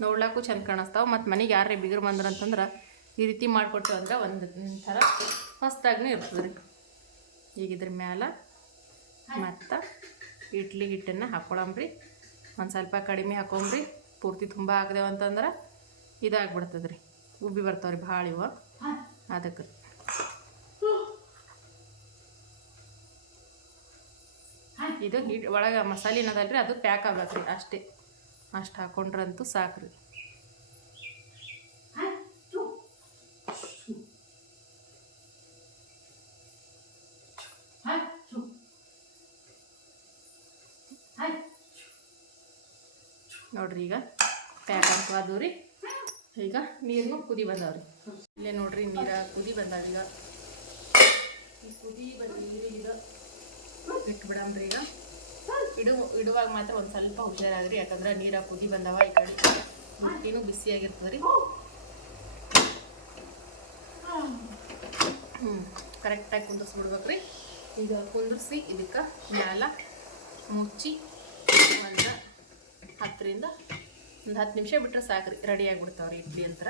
ನೋಡ್ಲಾಕು ಚಂದ ಕಾಣಿಸ್ತಾವೆ. ಮತ್ತು ಮನೆಗೆ ಯಾರೇ ಬಿಗರು ಬಂದ್ರೆ ಅಂತಂದ್ರೆ ಈ ರೀತಿ ಮಾಡಿಕೊಟ್ಟು ಅಂದ್ರೆ ಒಂದು ಥರ ಹೊಸ್ದಾಗೂ ಇರ್ತದೆ ರೀ. ಈಗ ಇದ್ರ ಮ್ಯಾಲ ಮತ್ತು ಇಡ್ಲಿ ಹಿಟ್ಟನ್ನು ಹಾಕ್ಕೊಳಂಬ್ರಿ ಒಂದು ಸ್ವಲ್ಪ ಕಡಿಮೆ ಹಾಕೊಂಬ್ರಿ ಪೂರ್ತಿ ತುಂಬ ಹಾಕ್ದೇವಂತಂದ್ರೆ ಇದಾಗ್ಬಿಡ್ತದೆ ರೀ ಉಬ್ಬಿ ಬರ್ತಾವ್ರಿ ಭಾಳ ಇವ. ಅದಕ್ಕೆ ರೀ ಇದು ಹಿಟ್ ಒಳಗೆ ಏನದಲ್ರಿ? ಅದು ಪ್ಯಾಕ್ ಆಗ್ಬೇಕ್ರಿ ಅಷ್ಟೇ. ಅಷ್ಟು ಹಾಕೊಂಡ್ರಂತೂ ರೀ ನೋಡ್ರಿ ಈಗ ಪ್ಯಾಕ್ ಅಂತ ಅದು ರೀ. ಈಗ ನೀರು ಕುದಿ ಬಂದಾವ್ರಿ. ಇಲ್ಲೇ ನೋಡ್ರಿ ನೀರ ಕುದಿ ಬಂದಾವ ಈಗ. ಕುದಿ ಬಂದ ಇಟ್ಬಿಡಮ್ರಿ ಈಗ. ಇಡು ಇಡುವಾಗ ಮಾತ್ರ ಒಂದು ಸ್ವಲ್ಪ ಹುಷಾರಾಗ್ರಿ ಯಾಕಂದ್ರೆ ನೀರ ಕುದಿ ಬಂದವ ಈ ಕಡೆ. ರೊಟ್ಟಿನೂ ಬಿಸಿಯಾಗಿರ್ತದೆ ರೀ ಹ್ಞೂ ಕರೆಕ್ಟಾಗಿ ಕುಂದಿಸ್ಬಿಡ್ಬೇಕ್ರಿ ಈಗ ಕುಂದಿರ್ಸಿ ಇದಕ್ಕೆ ಮ್ಯಾಲ ಮುಚ್ಚಿ ಒಂದು ಹತ್ತರಿಂದ ಒಂದು ಹತ್ತು ನಿಮಿಷ ಬಿಟ್ಟರೆ ಸಾಕ್ರಿ. ರೆಡಿ ಆಗಿಬಿಡ್ತಾವ್ರಿ ಇಡ್ಲಿ ಅಂತರ.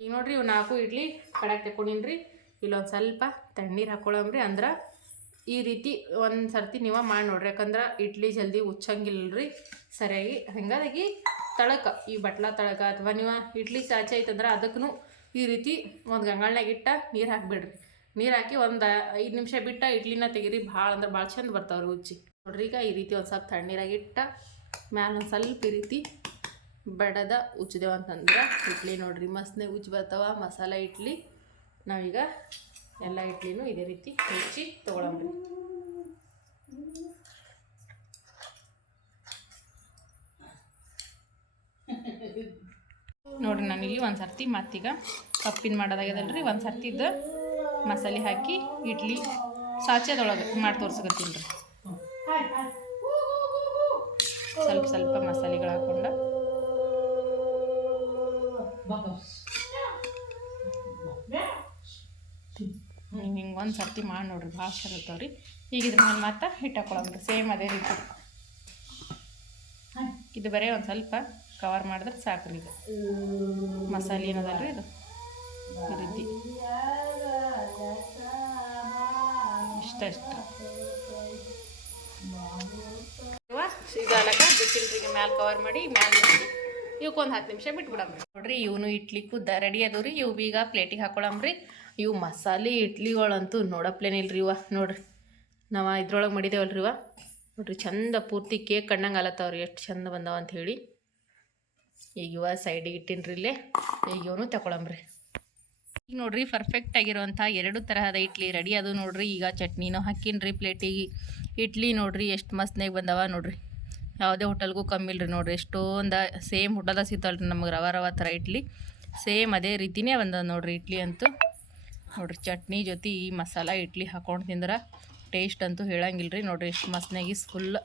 ಈಗ ನೋಡ್ರಿ ಇವು ನಾಲ್ಕು ಇಡ್ಲಿ ಕಡಾಕ್ ತಗೊಂಡಿನ್ರಿ ಇಲ್ಲೊಂದು ಸ್ವಲ್ಪ ತಣ್ಣೀರು ಹಾಕ್ಕೊಳಮ್ರಿ ಅಂದ್ರೆ ಈ ರೀತಿ ಒಂದು ಸರ್ತಿ ನೀವು ಮಾಡಿ ನೋಡ್ರಿ. ಯಾಕಂದ್ರೆ ಇಡ್ಲಿ ಜಲ್ದಿ ಉಚ್ಚಂಗಿಲ್ಲರಿ ಸರಿಯಾಗಿ. ಹಂಗಾಗಿ ತಳಕ, ಈ ಬಟ್ಲ ತಳಕ ಅಥವಾ ನೀವು ಇಡ್ಲಿ ಸಾಚೆ ಐತಂದ್ರೆ ಅದಕ್ಕೂ ಈ ರೀತಿ ಒಂದು ಗಂಗಾಳ್ನಾಗ ಇಟ್ಟ ನೀರು ಹಾಕ್ಬಿಡ್ರಿ. ನೀರು ಹಾಕಿ ಒಂದು ಐದು ನಿಮಿಷ ಬಿಟ್ಟ ಇಡ್ಲಿನ ತೆಗೀರಿ. ಭಾಳ ಅಂದ್ರೆ ಭಾಳ ಚಂದ ಬರ್ತಾವ್ರಿ ಉಚ್ಚಿ ನೋಡ್ರಿ ಈಗ ಈ ರೀತಿ ಒಂದು ಸ್ವಲ್ಪ ತಣ್ಣೀರಾಗಿ ಇಟ್ಟ ಮ್ಯಾಲ ಒಂದು ಸ್ವಲ್ಪ ಈ ರೀತಿ ಬಡದ ಉಜ್ಜಿದೆವು ಅಂತಂದ್ರೆ ಇಡ್ಲಿ ನೋಡ್ರಿ. ಮಸ್ತ್ನಾಗ ಉಜ್ಜಿ ಬರ್ತಾವ ಮಸಾಲ ಇಡ್ಲಿ. ನಾವೀಗ ಎಲ್ಲ ಇಡ್ಲಿನೂ ಇದೇ ರೀತಿ ಹೆಚ್ಚಿ ತೊಗೊಳಂಬ್ರಿ. ನೋಡ್ರಿ ನಾನಿಲ್ಲಿ ಒಂದು ಸರ್ತಿ ಮತ್ತೀಗ ಕಪ್ಪಿನ ಮಾಡೋದಾಗ್ಯದಲ್ರಿ. ಒಂದು ಇದ್ದ ಮಸಾಲೆ ಹಾಕಿ ಇಡ್ಲಿ ಸಾಚೆದೊಳಗೆ ಮಾಡಿ ತೋರ್ಸಕತ್ತೀನಿ ರೀ. ಸ್ವಲ್ಪ ಸ್ವಲ್ಪ ಮಸಾಲೆಗಳು ಹಾಕ್ಕೊಂಡು ನೀವು ಹಿಂಗೆ ಒಂದು ಸರ್ತಿ ಮಾಡಿ ನೋಡ್ರಿ, ಭಾಳ ಚಲೋ ರೀ ಈಗ ಇದ್ರ ಮೇಲೆ ಮತ್ತೆ ಹಿಟ್ಟು ಹಾಕೊಳಮ್ರಿ ಸೇಮ್ ಅದೇ ರೀತಿ. ಇದು ಬರೀ ಒಂದು ಸ್ವಲ್ಪ ಕವರ್ ಮಾಡಿದ್ರೆ ಸಾಕ್ರಿ ಇದು ಮಸಾಲೆ ಏನದಲ್ರಿ ಇದು? ಈ ರೀತಿ. ಇಷ್ಟಷ್ಟು. ಇದಲ್ಲಕ ಬಿಸಿಲ್ರಿಗೆ ಮ್ಯಾಲ ಕವರ್ ಮಾಡಿ, ಮ್ಯಾಲ ಇವಕ್ಕೊಂದು ಹತ್ತು ನಿಮಿಷ ಬಿಟ್ಬಿಡಮ್ರಿ. ನೋಡ್ರಿ, ಇವನು ಇಡ್ಲಿ ಕುದ್ದ ರೆಡಿ ಅದಾವ್ರಿ ಇವು ಈಗ ಪ್ಲೇಟಿಗೆ ಹಾಕೊಳಮ್ರಿ. ಇವು ಮಸಾಲೆ ಇಡ್ಲಿಗಳಂತೂ ನೋಡಪ್ಲೇನಿಲ್ರಿ ಇವ ನೋಡ್ರಿ, ನಾವು ಇದ್ರೊಳಗೆ ಮಾಡಿದ್ದೇವಲ್ರಿ ಇವ ನೋಡ್ರಿ, ಚಂದ ಪೂರ್ತಿ ಕೇಕ್ ಕಣ್ಣಂಗೆ ಅಲತ್ತವ್ರಿ, ಎಷ್ಟು ಚಂದ ಬಂದಾವ ಅಂತ ಹೇಳಿ. ಈಗ ಇವ ಸೈಡಿಗೆ ಇಟ್ಟಿನ್ರಿ ಇಲ್ಲೇ. ಈಗ ಇವನು ತಗೊಳಂಬ್ರಿ ಈಗ ನೋಡ್ರಿ ಪರ್ಫೆಕ್ಟ್ ಆಗಿರುವಂಥ ಎರಡು ತರಹದ ಇಡ್ಲಿ ರೆಡಿ ಅದು ನೋಡ್ರಿ. ಈಗ ಚಟ್ನಿನೂ ಹಾಕಿನ್ರಿ ಪ್ಲೇಟಿಗೆ ಇಡ್ಲಿ ನೋಡ್ರಿ, ಎಷ್ಟು ಮಸ್ತ್ನಾಗ ಬಂದವ ನೋಡ್ರಿ. ಯಾವುದೇ ಹೋಟೆಲ್ಗೂ ಕಮ್ಮಿ ಇಲ್ರಿ ನೋಡ್ರಿ. ಎಷ್ಟೊಂದು ಸೇಮ್ ಹೋಟೆಲ್ದಾಗ ಸಿಗ್ತಾವಲ್ರಿ ನಮಗೆ ರವ ರವ ಥರ ಇಡ್ಲಿ. ಸೇಮ್ ಅದೇ ರೀತಿನೇ ಬಂದದ ನೋಡ್ರಿ ಇಡ್ಲಿ ಅಂತೂ. ನೋಡ್ರಿ ಚಟ್ನಿ ಜೊತೆ ಈ ಮಸಾಲ ಇಡ್ಲಿ ಹಾಕೊಂಡು ತಿಂದ್ರೆ ಟೇಸ್ಟ್ ಅಂತೂ ಹೇಳಂಗಿಲ್ಲ ರೀ ನೋಡ್ರಿ. ಎಷ್ಟು ಮಸ್ನಾಗಿ ಫುಲ್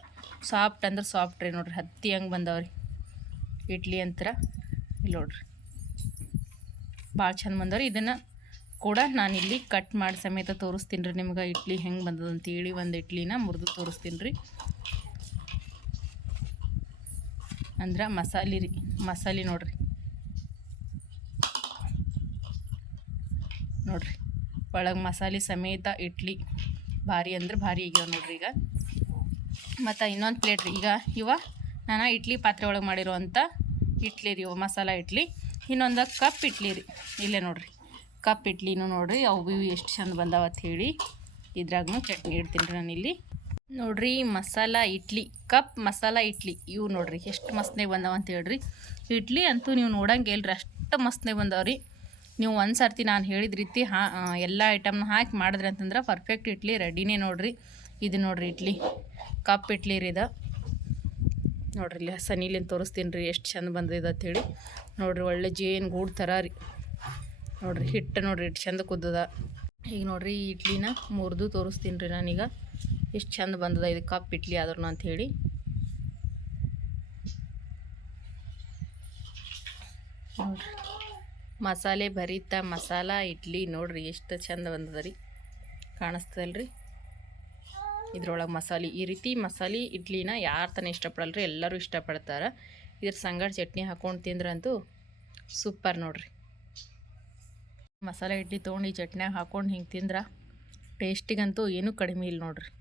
ಸಾಫ್ಟ್ ಅಂದ್ರೆ ಸಾಫ್ಟ್ ರೀ ನೋಡ್ರಿ. ಹತ್ತಿ ಹಂಗೆ ಬಂದವ್ರಿ. ಇಡ್ಲಿ ಅಂತರ ಇಲ್ಲಿ ನೋಡ್ರಿ. ಭಾಳ ಚಂದ ಬಂದವ್ರಿ. ಇದನ್ನು ಕೂಡ ನಾನು ಇಲ್ಲಿ ಕಟ್ ಮಾಡಿ ಸಮೇತ ತೋರಿಸ್ತೀನಿ ರೀ ನಿಮ್ಗೆ ಇಡ್ಲಿ ಹೆಂಗೆ ಬಂದದ ಅಂತೇಳಿ ಒಂದು ಇಡ್ಲಿನ ಮುರಿದು ತೋರಿಸ್ತೀನಿ ರೀ ಅಂದ್ರೆ ಮಸಾಲೆ ರೀ. ಮಸಾಲೆ ನೋಡ್ರಿ. ನೋಡ್ರಿ. ಒಳಗೆ ಮಸಾಲೆ ಸಮೇತ ಇಡ್ಲಿ. ಭಾರಿ ಅಂದ್ರೆ ಭಾರಿ ಆಗ್ಯಾವ ನೋಡ್ರಿ ಈಗ. ಮತ್ತು ಇನ್ನೊಂದು ಪ್ಲೇಟ್ ರೀ. ಈಗ ಇವ ನಾನು ಇಡ್ಲಿ ಪಾತ್ರೆ ಒಳಗೆ ಮಾಡಿರುವಂಥ ಇಡ್ಲಿ ರೀ ಇವು, ಮಸಾಲ ಇಡ್ಲಿ. ಇನ್ನೊಂದು ಕಪ್ ಇಡ್ಲಿ ರೀ. ಇಲ್ಲೇ ನೋಡ್ರಿ. ಕಪ್ ಇಡ್ಲಿನೂ ನೋಡ್ರಿ, ಅವು ಇವು ಎಷ್ಟು ಚಂದ ಬಂದಾವ ಅಂತ ಹೇಳಿ ಇದ್ರಾಗೂ ಚಟ್ನಿ ಇಡ್ತೀನಿ ರೀ ನಾನು ಇಲ್ಲಿ. ನೋಡ್ರಿ ಮಸಾಲ ಇಡ್ಲಿ, ಕಪ್ ಮಸಾಲ ಇಡ್ಲಿ, ಇವು ನೋಡ್ರಿ ಎಷ್ಟು ಮಸ್ತ್ನೇ ಬಂದಾವ ಅಂತ ಹೇಳ್ರಿ. ಇಡ್ಲಿ ಅಂತೂ ನೀವು ನೋಡಂಗೆ ಇಲ್ರಿ, ಅಷ್ಟು ಮಸ್ತ್ನೇ ಬಂದಾವ್ರಿ ನೀವು ಒಂದು ಸರ್ತಿ ನಾನು ಹೇಳಿದ ರೀತಿ ಹಾ ಎಲ್ಲ ಐಟಮ್ನ ಹಾಕಿ ಮಾಡಿದ್ರೆ ಅಂತಂದ್ರೆ ಪರ್ಫೆಕ್ಟ್ ಇಡ್ಲಿ ರೆಡಿನೇ ನೋಡ್ರಿ. ಇದು ನೋಡ್ರಿ ಇಡ್ಲಿ, ಕಪ್ ಇಡ್ಲಿ ರೀ ಇದು. ನೋಡ್ರಿ ಇಲ್ಲಿ ಸನಿಲಿಂದ ತೋರಿಸ್ತೀನಿ ರೀ ಎಷ್ಟು ಚಂದ ಬಂದಿದೆ ಅಂತೇಳಿ. ನೋಡ್ರಿ ಒಳ್ಳೆ ಜೇನು ಗೂಡು ಥರ ರೀ. ನೋಡ್ರಿ ಹಿಟ್ಟು ನೋಡ್ರಿ ಇಟ್ಟು ಚಂದ ಕುದ್ದದ. ಈಗ ನೋಡ್ರಿ ಈ ಇಡ್ಲಿನ ಮುರಿದು ತೋರಿಸ್ತೀನಿ ರೀ ನಾನೀಗ. ಎಷ್ಟು ಚಂದ ಬಂದದ ಇದು ಕಪ್ ಇಡ್ಲಿ ಆದ್ರೂ ಅಂಥೇಳಿ ನೋಡ್ರಿ. ಮಸಾಲೆ ಭರಿತ ಮಸಾಲ, ಇಡ್ಲಿ ನೋಡ್ರಿ ಎಷ್ಟು ಚಂದ ಬಂದದ ರೀ. ಕಾಣಿಸ್ತದಲ್ರಿ. ಇದ್ರೊಳಗೆ ಮಸಾಲೆ, ಈ ರೀತಿ ಮಸಾಲೆ, ಇಡ್ಲಿನ ಯಾರು ತಾನೇ ಇಷ್ಟಪಡಲ್ರಿ, ಎಲ್ಲರೂ ಇಷ್ಟಪಡ್ತಾರೆ. ಇದ್ರ ಸಂಗಡ ಚಟ್ನಿ ಹಾಕೊಂಡು ತಿಂದ್ರಂತೂ ಸೂಪರ್ ನೋಡ್ರಿ. ಮಸಾಲೆ, ಇಡ್ಲಿ ತೊಗೊಂಡು ಈ ಚಟ್ನಿಯಾಗ ಹಾಕೊಂಡು ಹಿಂಗೆ ತಿಂದ್ರೆ ಟೇಸ್ಟಿಗಂತೂ ಏನೂ ಕಡಿಮೆ ಇಲ್ಲ ನೋಡ್ರಿ.